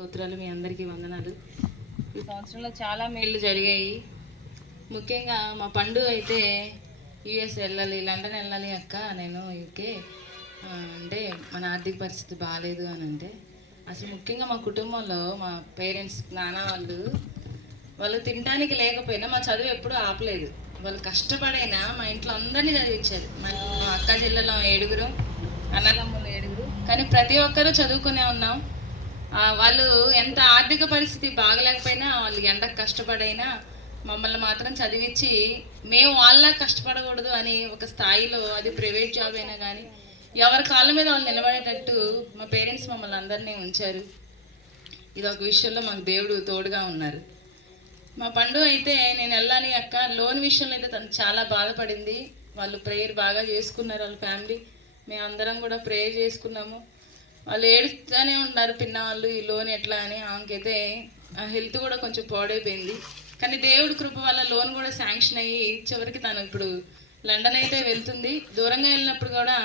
స్తోత్రాలు మీ అందరికీ వందనాలు. ఈ సంవత్సరంలో చాలా మేళ్ళు జరిగాయి. ముఖ్యంగా మా పండు అయితే యుఎస్ వెళ్ళాలి లండన్ వెళ్ళాలి అక్క నేను యూకే అంటే మన ఆర్థిక పరిస్థితి బాగాలేదు అని అంటే. అసలు ముఖ్యంగా మా కుటుంబంలో మా పేరెంట్స్ నాన్న వాళ్ళు వాళ్ళు తినడానికి లేకపోయినా మా చదువు ఎప్పుడూ ఆపలేదు. వాళ్ళు కష్టపడైనా మా ఇంట్లో అందరినీ చదివించారు. మా అక్క జిల్లాలో ఏడుగురు అన్నదమ్ములు ఏడుగురు. కానీ ప్రతి ఒక్కరూ చదువుకునే ఉన్నాం. వాళ్ళు ఎంత ఆర్థిక పరిస్థితి బాగలేకపోయినా వాళ్ళు ఎండకు కష్టపడైనా మమ్మల్ని మాత్రం చదివించి మేము వాళ్ళ కష్టపడకూడదు అని ఒక స్థాయిలో అది ప్రైవేట్ జాబ్ అయినా కానీ ఎవరి కాళ్ళ మీద వాళ్ళు నిలబడేటట్టు మా పేరెంట్స్ మమ్మల్ని అందరినీ ఉంచారు. ఇది ఒక విషయంలో మాకు దేవుడు తోడుగా ఉన్నారు. మా పండు అయితే నేను వెళ్ళాలి అక్క లోన్ విషయంలో అయితే తను చాలా బాధపడింది. వాళ్ళు ప్రేయర్ బాగా చేసుకున్నారు వాళ్ళ ఫ్యామిలీ. మేము అందరం కూడా ప్రేయర్ చేసుకున్నాము. వాళ్ళు ఏడుస్తూనే ఉన్నారు పిన్న వాళ్ళు ఈ లోన్ ఎట్లా అని. ఆమెకైతే హెల్త్ కూడా కొంచెం పాడైపోయింది. కానీ దేవుడి కృప వల్ల లోన్ కూడా శాంక్షన్ అయ్యి చివరికి తను ఇప్పుడు లండన్ అయితే వెళ్తుంది. దూరంగా వెళ్ళినప్పుడు కూడా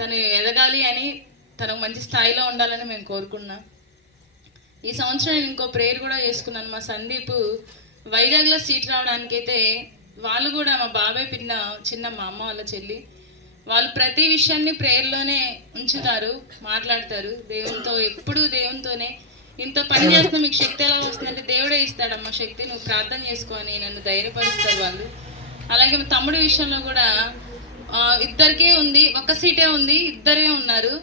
తను ఎదగాలి అని తనకు మంచి స్థాయిలో ఉండాలని మేము కోరుకున్నాం. ఈ సంవత్సరం నేను ఇంకో ప్రేయర్ కూడా చేసుకున్నాను. మా సందీప్ వైజాగ్లో సీట్ రావడానికైతే వాళ్ళు కూడా మా బాబాయ్ పిన్న చిన్న మా అమ్మ వాళ్ళ చెల్లి వాళ్ళు ప్రతి విషయాన్ని ప్రేయర్లోనే ఉంచుతారు మాట్లాడతారు. దేవునితో ఎప్పుడూ దేవునితోనే. ఇంత పని చేస్తున్నా మీకు శక్తి ఎలా వస్తుందంటే దేవుడే ఇస్తాడమ్మా శక్తి నువ్వు ప్రార్థన చేసుకొని నన్ను ధైర్యపరుస్తారు వాళ్ళు. అలాగే మా తమ్ముడి విషయంలో కూడా ఇద్దరికే ఉంది ఒక సీటే ఉంది ఇద్దరే ఉన్నారు.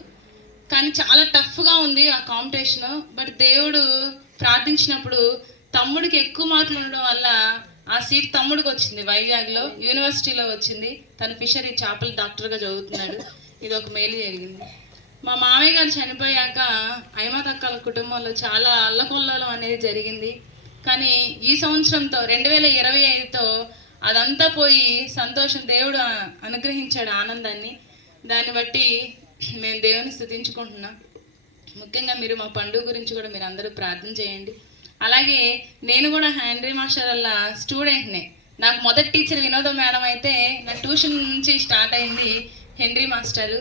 కానీ చాలా టఫ్గా ఉంది ఆ కాంపిటీషన్. బట్ దేవుడు ప్రార్థించినప్పుడు తమ్ముడికి ఎక్కువ మార్కులు ఉండడం వల్ల ఆ సీట్ తమ్ముడికి వచ్చింది వైజాగ్లో యూనివర్సిటీలో వచ్చింది. తను ఫిషరీ చేపల డాక్టర్గా చదువుతున్నాడు. ఇది ఒక మేలు జరిగింది. మా మామయ్య గారు చనిపోయాక ఐమతక్కల కుటుంబంలో చాలా అల్లకొల్లలో అనేది జరిగింది. కానీ ఈ సంవత్సరంతో రెండు వేల ఇరవై ఐదుతో అదంతా పోయి సంతోషం దేవుడు అనుగ్రహించాడు ఆనందాన్ని. దాన్ని బట్టి మేము దేవుని స్థుతించుకుంటున్నాం. ముఖ్యంగా మీరు మా పండుగ గురించి కూడా మీరు అందరూ ప్రార్థన చేయండి. అలాగే నేను కూడా హెన్రీ మాస్టర్ వల్ల స్టూడెంట్నే. నాకు మొదటి టీచర్ వినోద మేడం అయితే నా ట్యూషన్ నుంచి స్టార్ట్ అయింది హెన్రీ మాస్టరు.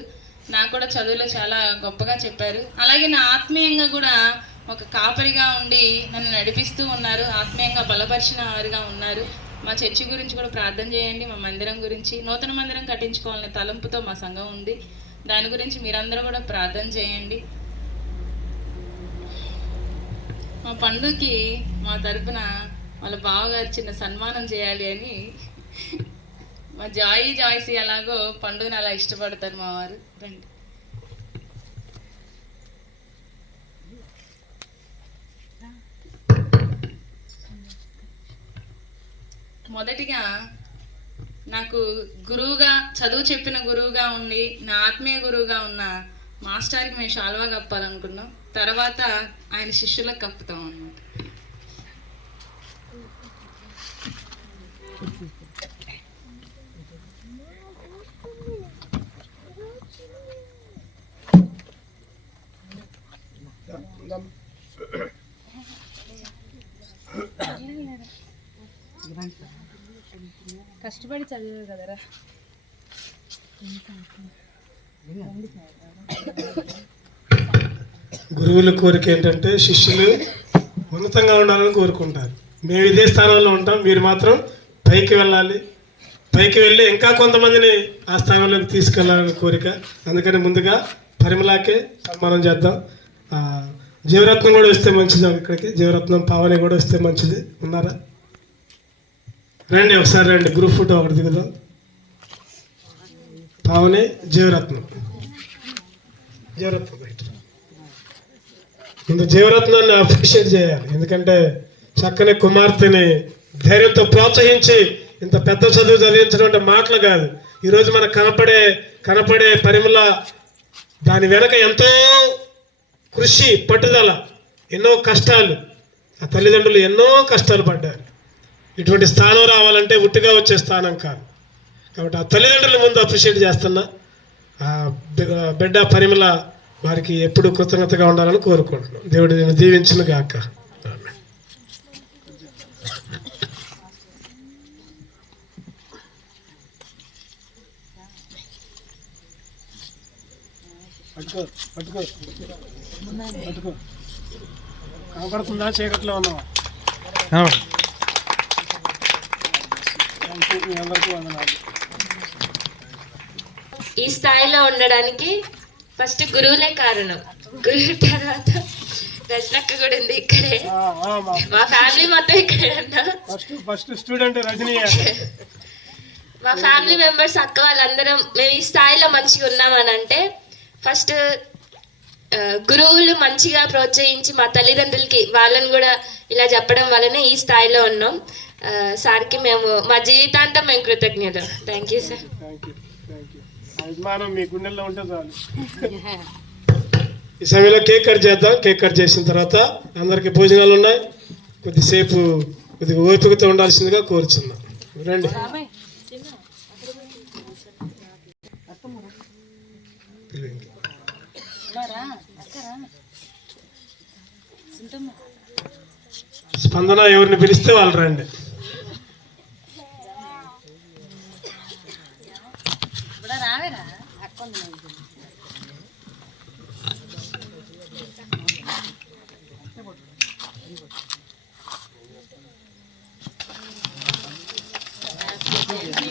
నాకు కూడా చదువులో చాలా గొప్పగా చెప్పారు. అలాగే నా ఆత్మీయంగా కూడా ఒక కాపరిగా ఉండి నన్ను నడిపిస్తూ ఉన్నారు. ఆత్మీయంగా బలపరిచిన వారుగా ఉన్నారు. మా చర్చి గురించి కూడా ప్రార్థన చేయండి మా మందిరం గురించి. నూతన మందిరం కట్టించుకోవాలనే తలంపుతో మా సంఘం ఉంది. దాని గురించి మీరందరూ కూడా ప్రార్థన చేయండి. మా పండుకి మా తరపున వాళ్ళ బావగారు చిన్న సన్మానం చేయాలి అని మా జాయి జాయిసీ అలాగో పండుగను అలా ఇష్టపడతారు మా వారు. రండి. మొదటిగా నాకు గురువుగా చదువు చెప్పిన గురువుగా ఉండి నా ఆత్మీయ గురువుగా ఉన్న మాస్టర్కి మేము షాల్వా కప్పాలనుకున్నాం. తర్వాత ఆయన శిష్యులకు కప్పుతాం అన్నమాట. కష్టపడి చదివారు కదరా. గురువుల కోరిక ఏంటంటే శిష్యులు ఉన్నతంగా ఉండాలని కోరుకుంటారు. మేము ఇదే స్థానంలో ఉంటాం మీరు మాత్రం పైకి వెళ్ళాలి. పైకి వెళ్ళి ఇంకా కొంతమందిని ఆ స్థానంలోకి తీసుకెళ్ళాలని కోరిక. అందుకని ముందుగా పరిమళాకే సన్మానం చేద్దాం. జీవరత్నం కూడా వస్తే మంచిది ఇక్కడికి. జీవరత్నం పావని కూడా వస్తే మంచిది. ఉన్నారా? రండి ఒకసారి రండి. గ్రూప్ ఫోటో ఒకటి దిగుదాం. భావనే జీవరత్నం. జీవరత్నం ఇంత ముందు జీవరత్నాన్ని అప్రిషియేట్ చేయాలి. ఎందుకంటే చక్కని కుమార్తెని ధైర్యంతో ప్రోత్సహించి ఇంత పెద్ద చదువు చదివించడం అంటే మాటలు కాదు. ఈరోజు మనకు కనపడే కనపడే పరిమళ దాని వెనక ఎంతో కృషి పట్టుదల ఎన్నో కష్టాలు. ఆ తల్లిదండ్రులు ఎన్నో కష్టాలు పడ్డారు. ఇటువంటి స్థానం రావాలంటే ఉట్టిగా వచ్చే స్థానం కాదు. కాబట్టి ఆ తల్లిదండ్రుల ముందు అప్రిషియేట్ చేస్తున్నా బిడ్డ పరిమళ వారికి ఎప్పుడు కృతజ్ఞతగా ఉండాలని కోరుకుంటున్నాను దేవుడు నేను దీవించిన గాక. పట్టుకో పట్టుకో. పట్టుకో. కనపడుతుందా? చీకట్లో ఉన్నావా? అందరికీ వందనాలు. ఈ స్థాయిలో ఉండడానికి ఫస్ట్ గురువులే కారణం. గురువు తర్వాత రజనక్క కూడా ఉంది ఇక్కడే. మా ఫ్యామిలీ మొత్తం ఇక్కడే ఫస్ట్ ఫస్ట్ స్టూడెంట్ రజనీ మా ఫ్యామిలీ మెంబర్స్ అక్క వాళ్ళందరం మేము ఈ స్థాయిలో మంచిగా ఉన్నామని అంటే ఫస్ట్ గురువులు మంచిగా ప్రోత్సహించి మా తల్లిదండ్రులకి వాళ్ళని కూడా ఇలా చెప్పడం వల్లనే ఈ స్థాయిలో ఉన్నాం. సార్కి మేము మా జీవితాంతం మేము కృతజ్ఞతలు thank you sir thank you thank you ఆ అభిమానం మీ గుండెల్లో ఉంటే చాలు. ఈ సమయంలో కేక్ కట్ చేద్దాం. కేక్ కట్ చేసిన తర్వాత అందరికి భోజనాలు ఉన్నాయి. కొద్దిసేపు కొద్దిగా ఓపికతో ఉండాల్సిందిగా కోరుచున్నాం. రండి. స్పందన ఎవరిని పిలిస్తే వాళ్ళు రండి.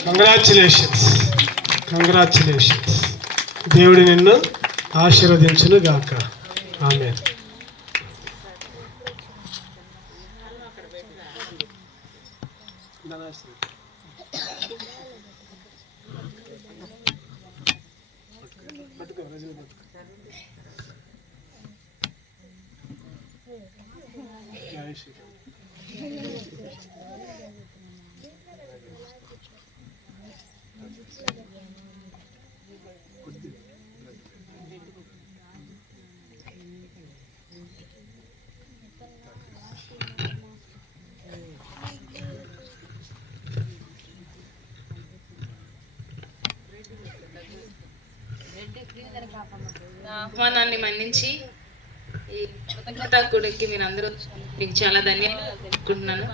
కంగ్రాచులేషన్స్ కంగ్రాచులేషన్స్ దేవుడు నిన్ను ఆశీర్వదించును గాక ఆమె ఆహ్వానాన్ని మన్నించి ఈ కృతజ్ఞత గుడికి మీరు అందరూ మీకు చాలా ధన్యవాదాలు. తెలుపుకుంటున్నాను